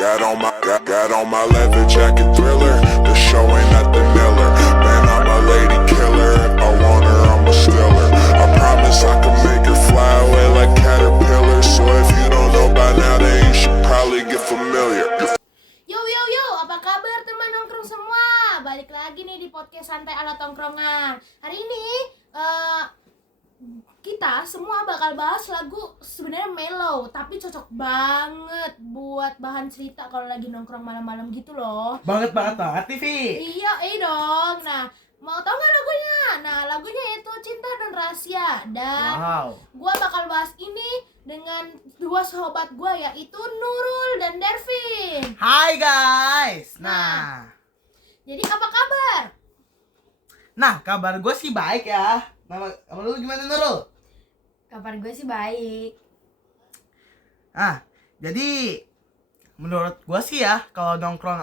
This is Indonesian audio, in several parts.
Got on my leather jacket Thriller. The show ain't nothing Miller. Man, I'm a lady killer. If I want her, I'm a stealer. I promise I can make her fly away like caterpillars. So if you don't know by now, then you should probably get familiar. Yo, apa kabar teman nongkrong semua? Balik lagi nih di podcast santai ala tongkrongan. Hari ini kita semua bakal bahas lagu sebenarnya mellow, tapi cocok banget buat bahan cerita kalau lagi nongkrong malam-malam gitu loh. Banget TV. Iya, dong. Nah, mau tau gak lagunya? Nah, lagunya itu Cinta dan Rahasia. Dan gua bakal bahas ini dengan dua sahabat gua, yaitu Nurul dan Dervin. Hai guys. Jadi apa kabar? Nah, kabar gue sih baik ya. Nama lu gimana, Nurul? Kabar gue sih baik. Jadi menurut gue sih ya, kalau nongkrong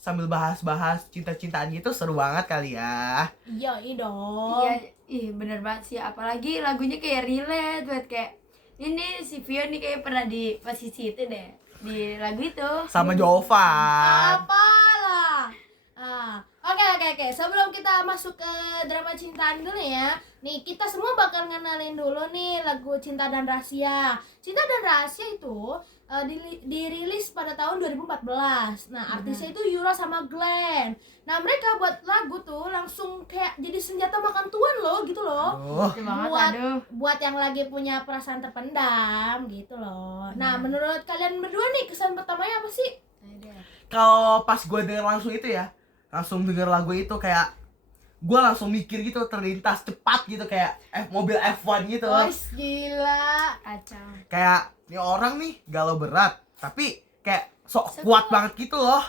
sambil bahas-bahas cinta-cintaan gitu seru banget kali ya. Iya, dong. Iya, bener banget sih. Apalagi lagunya kayak relate buat kayak ini si Vio nih kayak pernah di posisi itu deh, di lagu itu Sama Jovan. Apalah. Oke. Sebelum kita masuk ke drama cintaan dulu ya, nih kita semua bakal ngenalin dulu nih lagu Cinta dan Rahasia. Cinta dan Rahasia itu dirilis pada tahun 2014. Nah, artisnya itu Yura sama Glenn. Nah, mereka buat lagu tuh langsung kayak jadi senjata makan tuan loh, gitu loh. Buat yang lagi punya perasaan terpendam gitu loh. Nah, menurut kalian berdua nih kesan pertamanya apa sih? Kalau pas gue denger langsung denger lagu itu kayak gue langsung mikir gitu, terlintas cepat gitu kayak mobil F1 gitu. Gila, kacau. Kayak ini orang nih galau berat tapi kayak sok kuat banget gitu loh.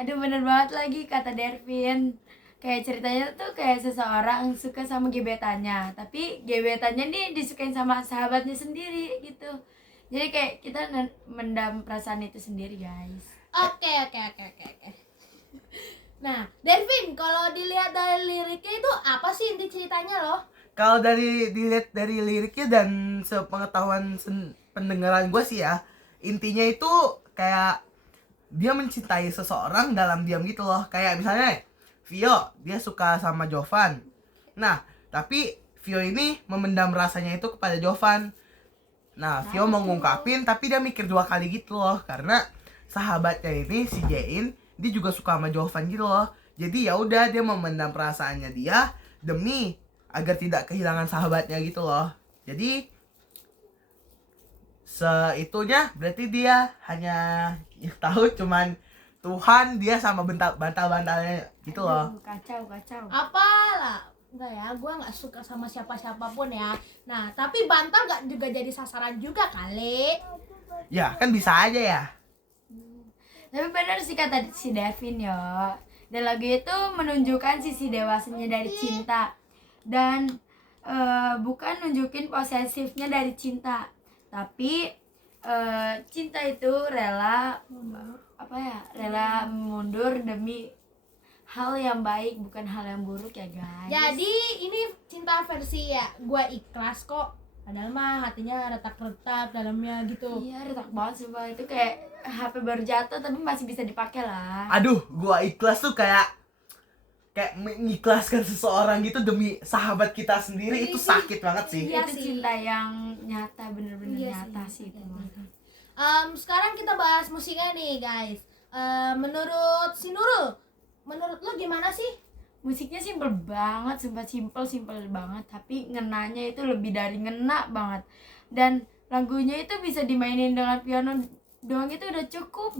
Aduh, bener banget lagi kata Dervin. Kayak ceritanya tuh kayak seseorang suka sama gebetannya, tapi gebetannya nih disukain sama sahabatnya sendiri gitu. Jadi kayak kita mendam perasaan itu sendiri, guys. Oke. Nah, Dervin, kalau dilihat dari liriknya itu apa sih inti ceritanya loh? Kalau dilihat dari liriknya dan sepengetahuan pendengaran gue sih ya, intinya itu kayak dia mencintai seseorang dalam diam gitu loh. Kayak misalnya Vio, dia suka sama Jovan. Nah, tapi Vio ini memendam rasanya itu kepada Jovan. Nah, Vio mau ngungkapin tapi dia mikir dua kali gitu loh, karena sahabatnya ini si Jain, dia juga suka sama Jovan gitu loh. Jadi ya udah, dia memendam perasaannya dia demi agar tidak kehilangan sahabatnya gitu loh. Jadi seitunya berarti dia hanya tahu cuman Tuhan, dia sama bantal-bantalnya gitu loh. Kacau. Apalah, enggak ya, gue nggak suka sama siapapun ya. Nah, tapi bantal nggak juga jadi sasaran juga kali. Ya kan bisa aja ya. Tapi bener sih kata si Devin ya. Dan lagu itu menunjukkan sisi dewasanya dari cinta. Dan bukan nunjukin posesifnya dari cinta. Tapi cinta itu rela mundur demi hal yang baik, bukan hal yang buruk ya guys. Jadi ini cinta versi ya gue ikhlas kok, padahal mah hatinya retak-retak dalamnya gitu. Iya, retak banget sumpah. Itu kayak HP baru jatuh tapi masih bisa dipakai lah. Aduh, gua ikhlas tuh kayak mengikhlaskan seseorang gitu demi sahabat kita sendiri. Itu sakit banget sih. Iya, itu cinta yang nyata, bener-bener nyata sih itu. Sekarang kita bahas musiknya nih guys. Menurut si Nurul, menurut lo gimana sih? Musiknya simpel banget, sumpah simpel banget, tapi ngenanya itu lebih dari ngena banget. Dan lagunya itu bisa dimainin dengan piano doang, itu udah cukup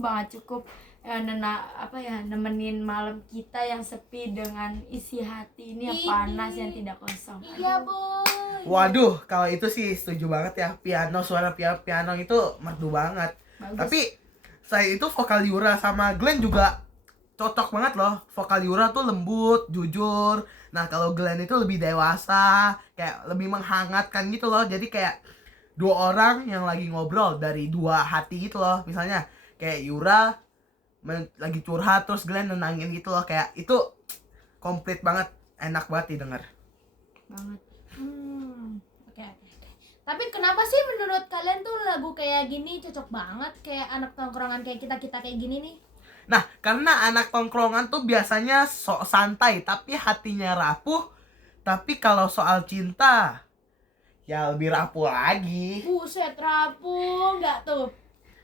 nemenin malam kita yang sepi dengan isi hati ini yang panas, yang tidak kosong. Iya boy. Waduh, kalau itu sih setuju banget ya. Suara piano itu merdu banget. Bagus. Tapi selain itu vokal Yura sama Glenn juga cocok banget loh. Vokal Yura tuh lembut, jujur. Nah, kalau Glenn itu lebih dewasa, kayak lebih menghangatkan gitu loh. Jadi kayak dua orang yang lagi ngobrol dari dua hati gitu loh. Misalnya kayak Yura lagi curhat terus Glenn nenangin gitu loh. Kayak itu komplit banget, enak banget didengar Banget. Oke. Tapi kenapa sih menurut kalian tuh lagu kayak gini cocok banget kayak anak tongkrongan kayak kita kayak gini nih? Nah, karena anak tongkrongan tuh biasanya sok santai tapi hatinya rapuh. Tapi kalau soal cinta, ya lebih rapuh lagi. Buset, rapuh nggak tuh?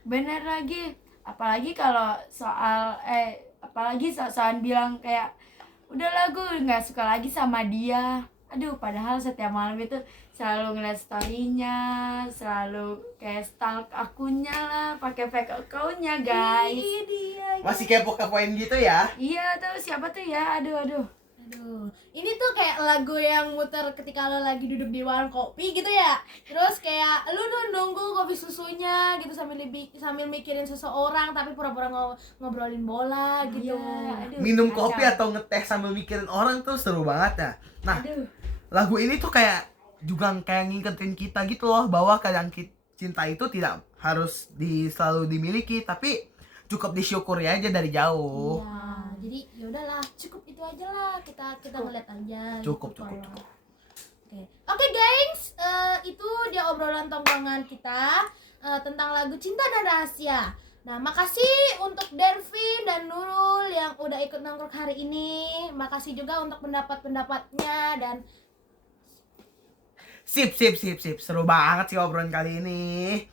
Bener lagi. Apalagi kalau soal bilang kayak udahlah gue nggak suka lagi sama dia. Aduh, padahal setiap malam itu selalu ngeliat story-nya, selalu kayak stalk akunnya lah, pakai fake account-nya, guys. Ih, dia. Masih kepo-kepoin gitu ya. Iya, tuh siapa tuh ya? Aduh. Aduh, ini tuh kayak lagu yang muter ketika lo lagi duduk di warung kopi gitu ya. Terus kayak lu tuh nunggu kopi susunya gitu sambil mikirin seseorang tapi pura-pura ngobrolin bola gitu. Iya, aduh, Minum kacau. kopi atau ngeteh sambil mikirin orang tuh seru banget ya. Nah, Aduh. lagu ini tuh kayak juga kayak ngingetin kita gitu loh bahwa kadang cinta itu tidak harus selalu dimiliki tapi cukup disyukuri aja dari jauh. Iya, jadi ya udahlah, cukup itu aja lah, kita ngeliat aja. Cukup. Gitu, kalau. Oke, guys, itu dia obrolan tongkrongan kita tentang lagu Cinta dan Rahasia. Nah, makasih untuk Dervin dan Nurul yang udah ikut nongkrong hari ini. Makasih juga untuk pendapat-pendapatnya dan Sip. Seru banget sih obrolan kali ini.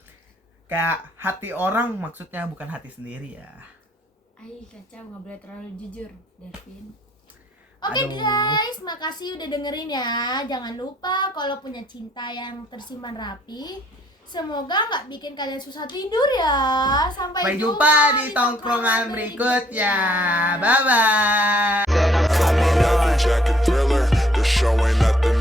Kayak hati orang maksudnya bukan hati sendiri ya. Ay, kacau, nggak boleh terlalu jujur, Devin. Oke Aduh. guys, makasih udah dengerin ya. Jangan lupa kalau punya cinta yang tersimpan rapi, semoga nggak bikin kalian susah tidur ya. Sampai Jumpa di tongkrongan berikutnya. Bye bye. Jacket thriller, they're showing at the